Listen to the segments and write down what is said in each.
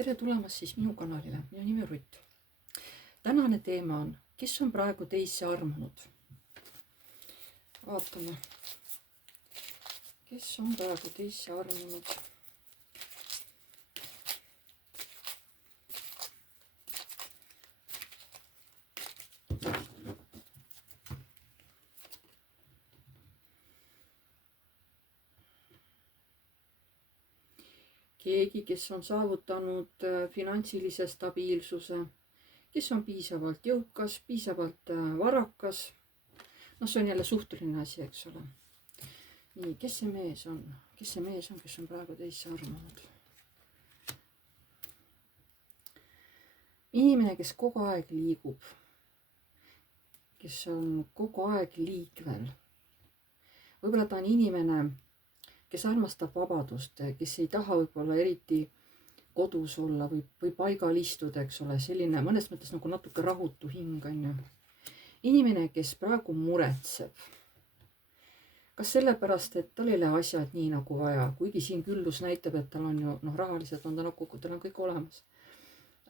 Tere tulemast siis minu kanalile, minu nimi on Rutt. Tänane teema on, kes on praegu teisse armunud? Vaatame, kes on praegu teisse armunud? Keegi, kes on saavutanud finantsilise stabiilsuse, kes on piisavalt jõukas, piisavalt varakas. See on jälle suhteline asi, eks ole. Nii, kes see mees on? Kes see mees on, kes on praegu teisse armunud? Inimene, kes kogu aeg liigub, kes on kogu aeg liikvel. Võib-olla ta on inimene, kes armastab vabadust, kes ei taha võib-olla eriti kodus olla või paigal istuda, eks ole, selline mõnes mõttes nagu natuke rahutu hing on ju. Inimene, kes praegu muretseb. Kas sellepärast, et tal ei lähe asjad nii nagu vaja, kuigi siin küllus näitab, et tal on ju, rahaliselt on ta nagu, tal on kõik olemas.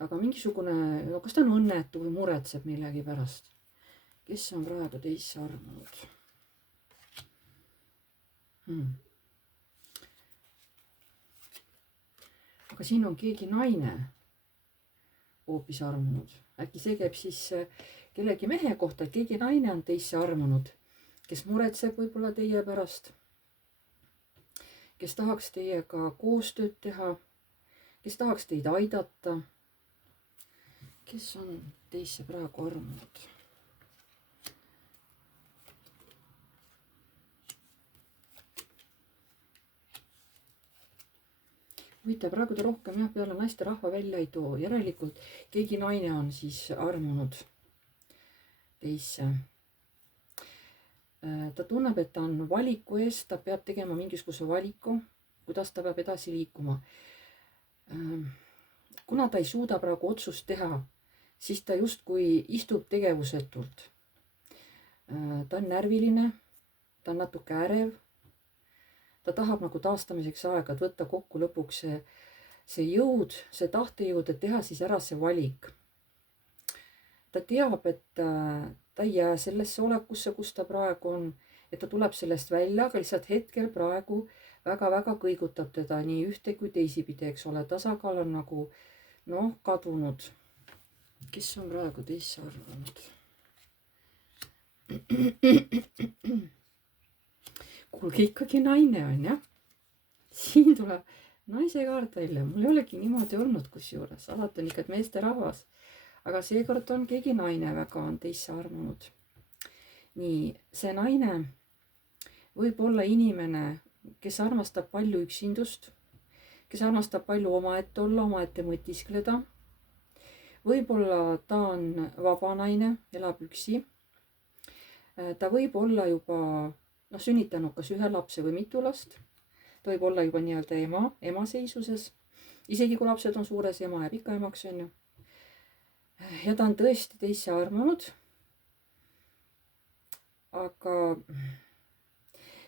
Aga mingisugune, kas ta on õnnetu või muretseb millegi pärast? Kes on praegu teisse armunud? Aga siin on keegi naine hoopis armunud. Äkki see käib siis kellegi mehe kohta, et keegi naine on teisse armunud, kes muretseb võib-olla teie pärast, kes tahaks teiega koostööd teha, kes tahaks teid aidata. Kes on teisse praegu armunud? Huvitav, praegu ta rohkem peale naiste rahva välja ei too. Järelikult keegi naine on siis armunud teisse. Ta tunneb, et ta on valiku eest, ta peab tegema mingisuguse valiku, kuidas ta peab edasi liikuma. Kuna ta ei suuda praegu otsust teha, siis ta justkui istub tegevusetult. Ta on närviline, ta on natuke ärev. Ta tahab nagu taastamiseks aega, et võtta kokku lõpuks see jõud, see tahtejõud, et teha siis ära see valik. Ta teab, et ta ei jää sellesse olekusse, kus ta praegu on, et ta tuleb sellest välja, aga lihtsalt hetkel praegu väga-väga kõigutab teda nii ühte kui teisipidi, eks ole. Tasakaal on nagu kadunud. Kes on praegu teisse armunud? Kuulge, ikkagi naine on, jah? Siin tuleb naise kaart välja. Mul ei olegi niimoodi olnud kusjuures. Alati on ikka meeste rahvas. Aga seekord on keegi naine väga on teisse armunud. Nii, see naine võib olla inimene, kes armastab palju üksindust, kes armastab palju omaette olla, omaette mõtiskleda. Võib-olla ta on vaba naine, elab üksi. Ta võib olla juba sünnitanud kas ühe lapse või mitu last. Ta võib olla juba nii-öelda ema seisuses. Isegi kui lapsed on suures, ema jääb ikka emaks on ju. Ja ta on tõesti teisse armunud. Aga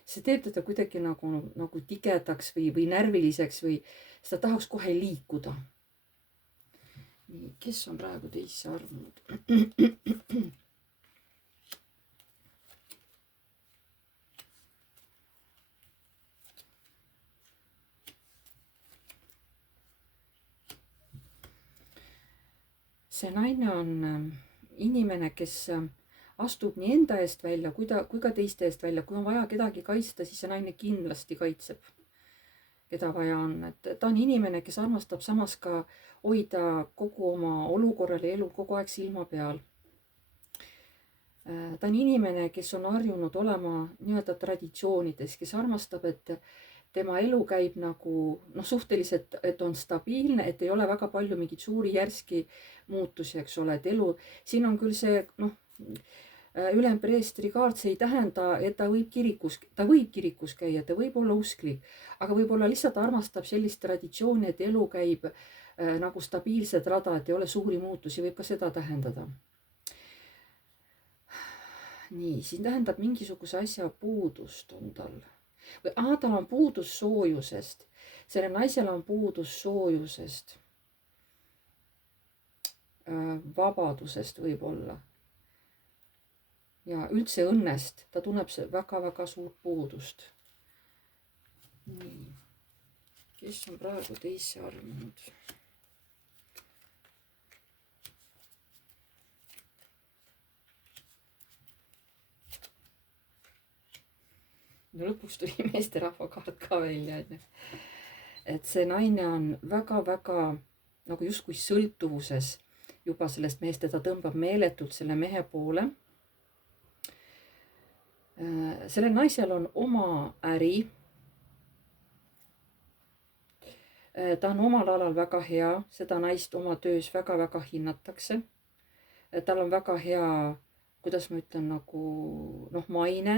see teeb teda kuidagi nagu tigedaks või närviliseks või seda tahaks kohe liikuda. Nii, kes on praegu teisse armunud? See naine on inimene, kes astub nii enda eest välja kui ka teiste eest välja. Kui on vaja kedagi kaitsta, siis see naine kindlasti kaitseb, keda vaja on. Et ta on inimene, kes armastab samas ka hoida kogu oma olukorral ja elul kogu aeg silma peal. Ta on inimene, kes on harjunud olema nii-öelda traditsioonides, kes armastab, et tema elu käib nagu suhteliselt, et on stabiilne, et ei ole väga palju mingit suuri järski muutusi, eks ole, et elu, siin on küll see ülempreestri kaart, see ei tähenda, et ta võib kirikus käia, ta võib olla usklik, aga võib-olla lihtsalt armastab sellist traditsiooni, et elu käib nagu stabiilsed rada, et ei ole suuri muutusi, võib ka seda tähendada. Nii, siin tähendab mingisuguse asja puudust on tal. Tal on puudus soojusest. Sellel naisel on puudus soojusest. vabadusest võib-olla. Ja üldse õnnest, ta tunneb väga-väga suurt puudust. Nii, kes on praegu teisse armunud? No lõpuks tuli meesterahva kaart ka välja. Et see naine on väga-väga nagu justkui sõltuvuses juba sellest mehest, ta tõmbab meeletult selle mehe poole. Sellel naisel on oma äri. Ta on omal alal väga hea, seda naist oma töös väga-väga hinnatakse. Tal on väga hea, kuidas ma ütlen, nagu maine.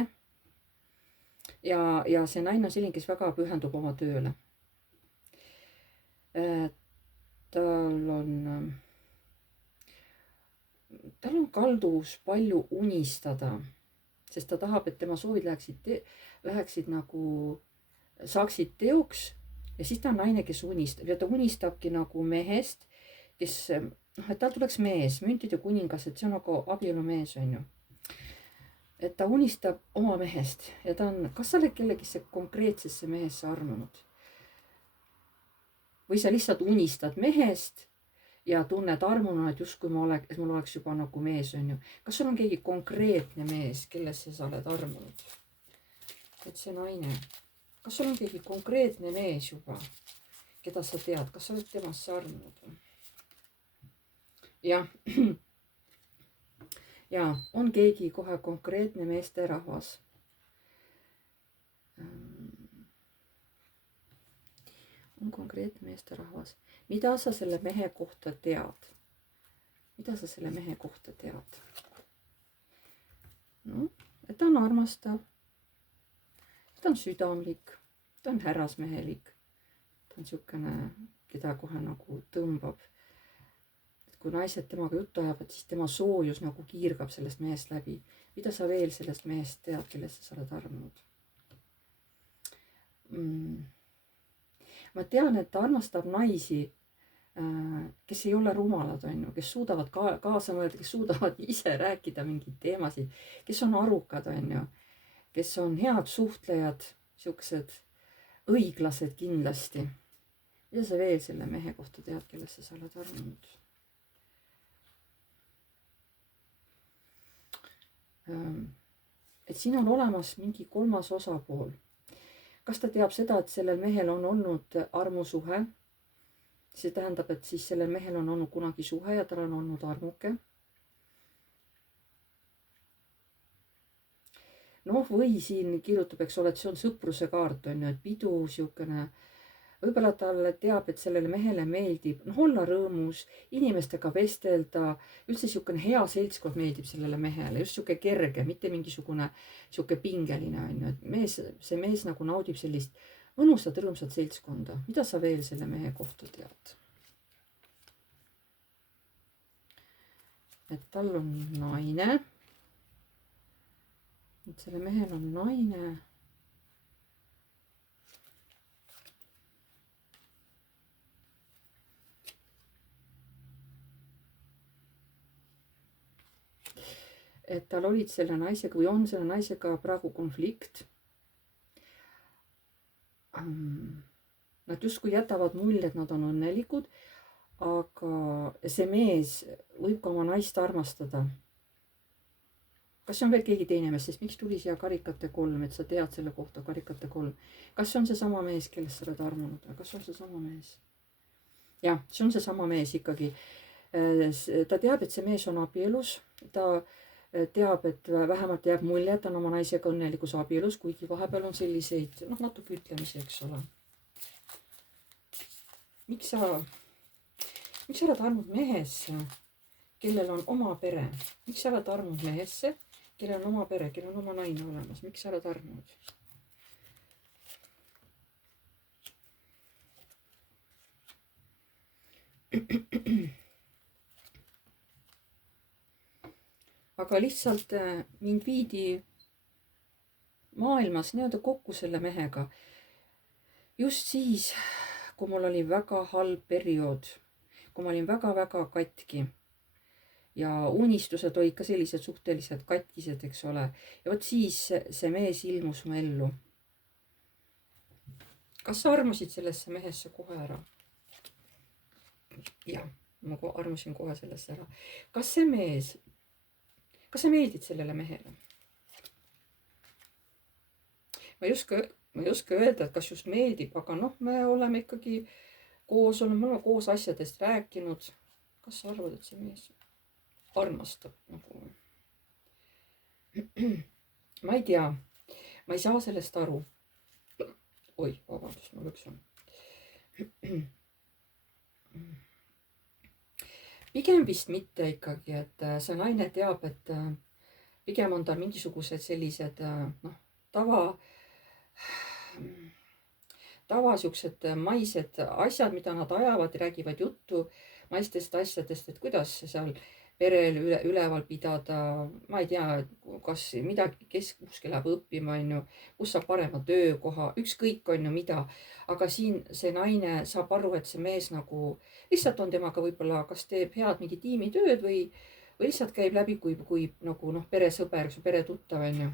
Ja see naine on selline, kes väga pühendub oma tööle. Tal on kalduvus palju unistada, sest ta tahab, et tema soovid läheksid nagu, saaksid teoks. Ja siis ta on naine, kes unistab ja ta unistabki nagu mehest, kes, et tal tuleks mees, müntide kuningas, et see on nagu abielumees, on ju. Et ta unistab oma mehest ja ta on, kas sa oled kellegisse konkreetsesse mehesse armunud? Või sa lihtsalt unistad mehest ja tunned armuna, et justkui et mul oleks juba nagu mees, on ju. Kas sul on keegi konkreetne mees, kellesse sa oled armunud? Et see naine. Kas sul on keegi konkreetne mees juba, keda sa tead? Kas sa oled temasse armunud? Jah. Ja on keegi kohe konkreetne meesterahvas. On konkreetne meesterahvas. Mida sa selle mehe kohta tead? Mida sa selle mehe kohta tead? No, et ta on armastav. Ta on südamlik. Ta on härrasmehelik. Ta on niisugune, keda kohe nagu tõmbab. Kui naised temaga juttu ajavad, siis tema soojus nagu kiirgab sellest mehest läbi. Mida sa veel sellest mehest tead, kellesse sa oled armunud? Ma tean, et ta armastab naisi, kes ei ole rumalad, on ju, kes suudavad kaasa mõelda, kes suudavad ise rääkida mingeid teemasid, kes on arukad, on ju, kes on head suhtlejad, siuksed õiglased kindlasti. Mida sa veel selle mehe kohta tead, kellesse sa oled armunud? Et siin on olemas mingi kolmas osapool. Kas ta teab seda, et sellel mehel on olnud armusuhe? See tähendab, et siis sellel mehel on olnud kunagi suhe ja tal on olnud armuke. Noh, või siin kirjutab, eks ole, et see on sõpruse kaart, on ju, et pidu siukene. Võib-olla talle teab, et sellele mehele meeldib olla rõõmus, inimestega vestelda, üldse siukene hea seltskond meeldib sellele mehele, just siuke kerge, mitte mingisugune siuke pingeline, on ju, et see mees nagu naudib sellist mõnusat rõõmsat seltskonda. Mida sa veel selle mehe kohta tead? Et tal on naine. Et selle mehel on naine. Et tal olid selle naisega või on selle naisega praegu konflikt. Nad justkui jätavad mulje, et nad on õnnelikud, aga see mees võib ka oma naist armastada. Kas see on veel keegi teine mees, sest miks tuli siia karikate 3, et sa tead selle kohta karikate 3? Kas see on see sama mees, kellest sa oled armunud? Kas see on see sama mees? Jah, see on see sama mees ikkagi. Ta teab, et see mees on abielus. Ta teab, et vähemalt jääb mulje, et on oma naisega õnnelikus abielus, kuigi vahepeal on selliseid, natuke ütlemisi, eks ole. Miks sa oled armunud mehesse, kellel on oma pere? Miks sa oled armunud mehesse, kellel on oma pere, kellel on oma naine olemas? Miks sa oled armunud? Aga lihtsalt mind viidi maailmas nii-öelda kokku selle mehega. Just siis, kui mul oli väga halb periood, kui ma olin väga-väga katki. ja unistused olid ka sellised suhteliselt katkised, eks ole. ja vot siis see mees ilmus mu ellu. kas sa armusid sellesse mehesse kohe ära? jah, ma armusin kohe sellesse ära. kas sa meeldid sellele mehele? ma ei oska öelda, et kas just meeldib, aga noh, me oleme ikkagi koos olnud, me oleme koos asjadest rääkinud. kas sa arvad, et see mees armastab nagu? ma ei tea, ma ei saa sellest aru. oi, vabandust, ma lõksun. pigem vist mitte ikkagi, et see naine teab, et pigem on tal mingisugused sellised noh, tava siuksed maised asjad, mida nad ajavad, räägivad juttu maistest asjadest, et kuidas seal perel üleval pidada. ma ei tea, kas midagi, kes kuskil läheb õppima, onju, kus saab parema töökoha, ükskõik onju mida. aga siin see naine saab aru, et see mees nagu lihtsalt on temaga võib-olla, kas teeb head mingi tiimitööd või lihtsalt käib läbi kui nagu noh, peresõber, peretuttav onju.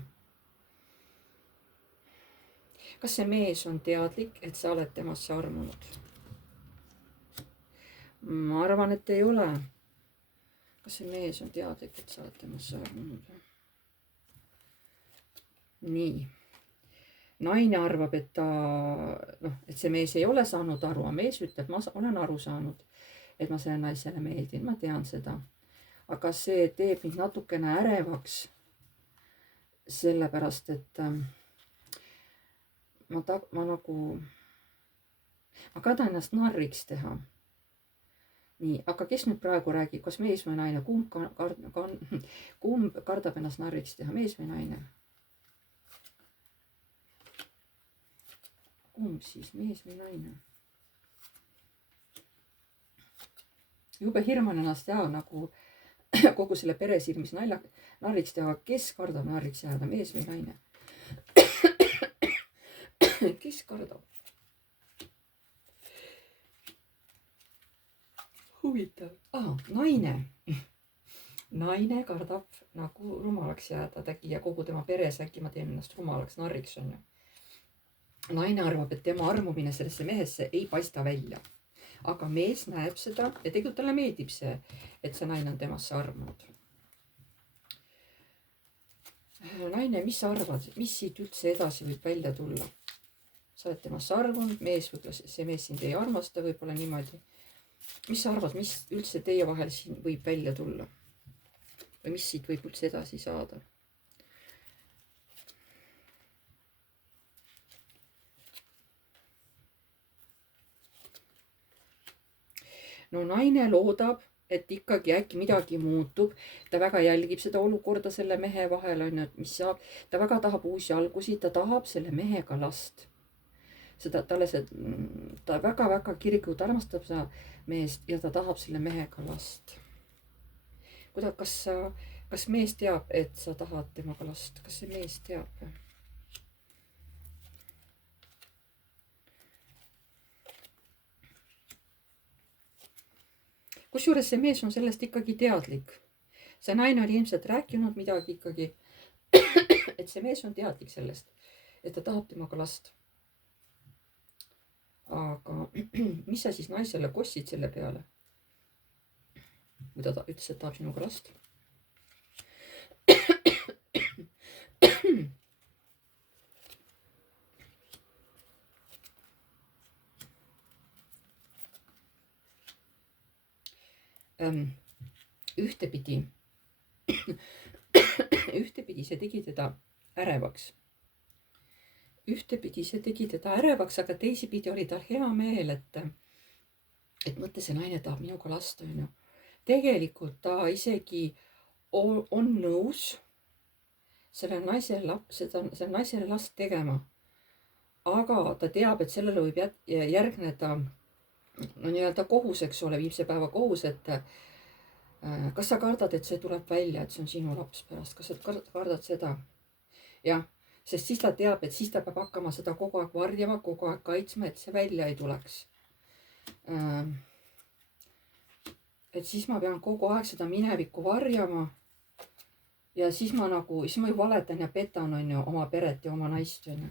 kas see mees on teadlik, et sa oled temasse armunud? ma arvan, et ei ole. kas see mees on teadlik, et sa oled temasse armunud? nii. naine arvab, et et see mees ei ole saanud aru, aga mees ütleb, ma olen aru saanud, et ma sellele naisele meeldin, ma tean seda. aga see teeb mind natukene ärevaks. sellepärast, et ma kardan ennast narriks teha. nii, aga kes nüüd praegu räägib, kas mees või naine, kumb kardab ennast narriks teha, mees või naine? kumb siis, mees või naine? jube hirm on ennast teha nagu kogu selle pere silmis narriks teha. kes kardab narriks jääda, mees või naine? kes kardab? huvitav. Naine. naine kardab nagu rumalaks jääda äkki ja kogu tema peres äkki ma teen ennast rumalaks, narriks onju. naine arvab, et tema armumine sellesse mehesse ei paista välja. aga mees näeb seda ja tegelikult talle meeldib see, et see naine on temasse armunud. naine, mis sa arvad, mis siit üldse edasi võib välja tulla? sa oled temasse armunud, mees võib-olla, see mees sind ei armasta võib-olla niimoodi. mis sa arvad, mis üldse teie vahel siin võib välja tulla? või mis siit võib üldse edasi saada? no naine loodab, et ikkagi äkki midagi muutub. ta väga jälgib seda olukorda selle mehe vahel on ju, et mis saab. ta väga tahab uusi algusi, ta tahab selle mehega last. seda talle see, ta väga-väga kirglikult armastab seda meest ja ta tahab selle mehega last. kas mees teab, et sa tahad temaga last, kas see mees teab? kusjuures see mees on sellest ikkagi teadlik. see naine oli ilmselt rääkinud midagi ikkagi, et see mees on teadlik sellest, et ta tahab temaga last. aga mis sa siis naisele kostsid selle peale, kui ta ütles, et tahab sinuga last? ühtepidi see tegi teda ärevaks. aga teisipidi oli tal hea meel, et mõtle, see naine tahab minuga last, onju. tegelikult ta isegi on nõus selle naisele last tegema. aga ta teab, et sellele võib järgneda no nii-öelda kohus, eks ole, viimse päeva kohus, et kas sa kardad, et see tuleb välja, et see on sinu laps pärast, kas sa kardad seda? jah, sest siis ta teab, et siis ta peab hakkama seda kogu aeg varjama, kogu aeg kaitsma, et see välja ei tuleks. et siis ma pean kogu aeg seda minevikku varjama. Ja siis ma ju valetan ja petan, on ju, oma peret ja oma naist, on ju.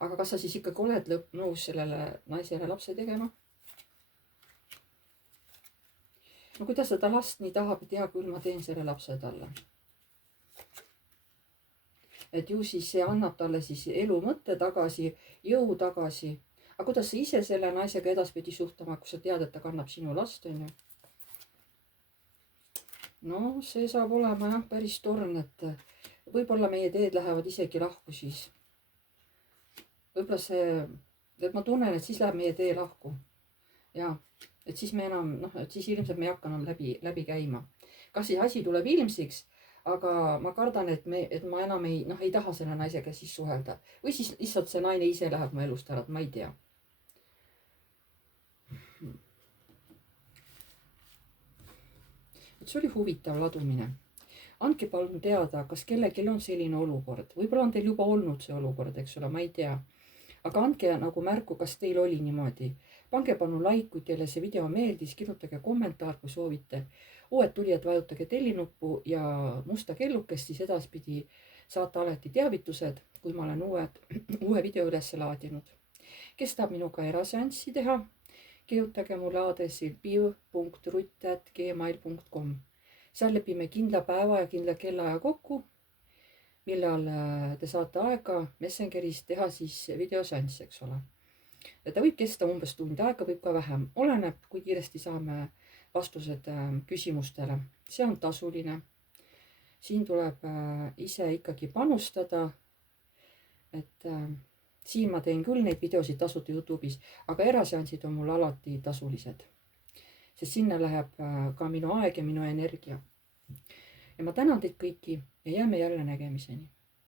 Aga kas sa siis ikkagi oled nõus sellele naisele lapse tegema? No kui ta seda last nii tahab, et hea küll, ma teen selle lapse talle. Et ju siis see annab talle siis elu mõtte tagasi, jõu tagasi. Aga kuidas sa ise selle naisega edaspidi suhtuma, kui sa tead, et ta kannab sinu last, on ju? No see saab olema jah päris torn, et võib-olla meie teed lähevad isegi lahku siis. Võib-olla see, et ma tunnen, et siis läheb meie tee lahku. Ja, et siis me enam, et siis ilmselt me ei hakka enam läbi käima. Kas siis asi tuleb ilmsiks, aga ma kardan, et ma enam ei taha selle naisega siis suhelda. Või siis lihtsalt see naine ise läheb mu elust ära, et ma ei tea. Et see oli huvitav ladumine. Andke palun teada, kas kellelgi on selline olukord. Võib-olla on teil juba olnud see olukord, eks ole, ma ei tea. Aga andke nagu märku, kas teil oli niimoodi. Pange palun like, kui teile see video meeldis, kirjutage kommentaar, kui soovite. Uued tulijad vajutage tellinuppu ja musta kellukest, siis edaspidi saate alati teavitused, kui ma olen uue video üles laadinud. Kes tahab minuga eraseanssi teha, kirjutage mulle aadressil piv.rutt@gmail.com. Seal lepime kindla päeva ja kindla kellaaja kokku, millal te saate aega Messengeris teha siis videoseanss, eks ole. Ta võib kesta umbes tund aega, võib ka vähem. Oleneb, kui kiiresti saame vastused küsimustele. See on tasuline. Siin tuleb ise ikkagi panustada. Et siin ma teen küll neid videosid tasuta YouTube'is, aga eraseansid on mul alati tasulised. Sest sinna läheb ka minu aeg ja minu energia. Ja ma tänan teid kõiki ja jääme jälle nägemiseni.